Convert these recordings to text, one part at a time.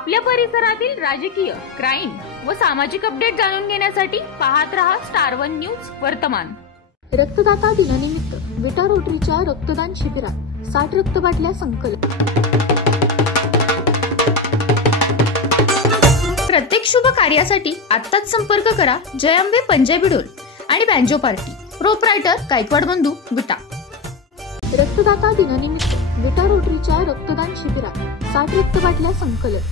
आपल्या परिसरातील राजकीय, क्राईम व सामाजिक अपडेट जाणून घेण्यासाठी पाहत रहा स्टार वन न्यूज वर्तमान। रक्तदाता दिनानिमित्त विटा रोटरीच्या रक्तदान शिबिरात 60 रक्तबाटल्या संकलन। प्रत्येक शुभ कार्यासाठी आत्ताच संपर्क करा जय अंबे पंजाबी ढोल आणि बँजो पार्टी, प्रोप्रायटर गायकवाड बंधू विटा। रक्तदाता दिनानिमित्त विटा रोटरीच्या रक्तदान शिबिरात 60 रक्तबाटल्या संकलन।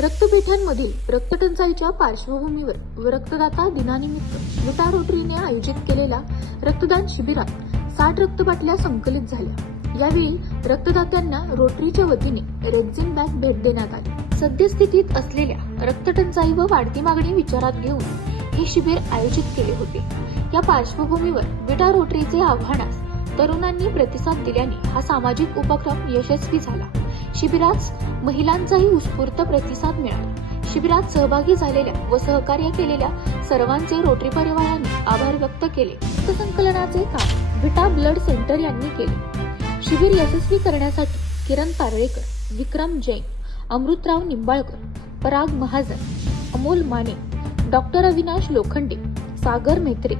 रक्तपेढ्यांमधील रक्तटंचाईच्या पार्श्वभूमीवर व रक्तदाता दिनानिमित्त विटा रोटरीने आयोजित केलेल्या रक्तदान शिबिरात 60 रक्तबाटल्या संकलित झाल्या। यावेळी रक्तदात्यांना रोटरीच्या वतीने रेक्झिन बॅग भेट देण्यात आली। सद्यस्थितीत असलेल्या रक्तटंचाई व वाढती मागणी विचारात घेऊन हे शिबिर आयोजित केले होते। या पार्श्वभूमीवर विटा रोटरीचे आव्हानास तरुणांनी प्रतिसाद दिल्याने हा सामाजिक उपक्रम यशस्वी झाला। शिबिरात महिलांचाही उत्स्फूर्त प्रतिसाद मिळाला। शिबिरात सहभागी झालेल्या व सहकार्य केलेल्या सर्वांचे रोटरी परिवाराने आभार व्यक्त केले। रक्तसंकलनाचे काम विटा ब्लड सेंटर यांनी केले। शिबिर यशस्वी करण्यासाठी किरण पारळेकर, विक्रम जैन, अमृतराव निंबाळकर, पराग महाजन, अमोल माने, डॉक्टर अविनाश लोखंडे, सागर मेत्रे,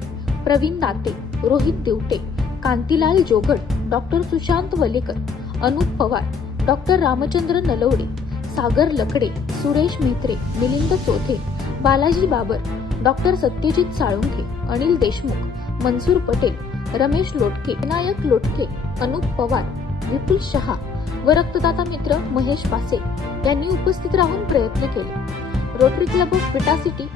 प्रवीण दाते, रोहित देवटे, कांतीलाल जोगड, डॉक्टर सुशांत वलेकर, अनुप पवार, डॉक्टर रामचंद्र नलवडे, सागर लकडे, सुरेश मेत्रे, मिलिंद चौथे, बालाजी बाबर, डॉक्टर सत्यजित साळुंखे, अनिल देशमुख, मनसूर पटेल, रमेश लोटके, विनायक लोटके, अनुप पवार, विपुल शहा व रक्तदाता मित्र महेश पासे यांनी उपस्थित राहून प्रयत्न केले। रोटरी क्लब ऑफ विटा सिटी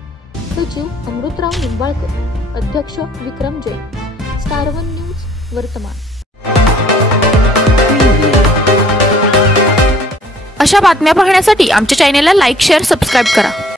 सचिव अमृतराव निंबाळकर, अध्यक्ष विक्रम जैन, स्टार वन न्यूज वर्तमान। अशा बातम्या पाहण्यासाठी आमच्या चॅनेलला लाईक, शेअर, सबस्क्राईब करा।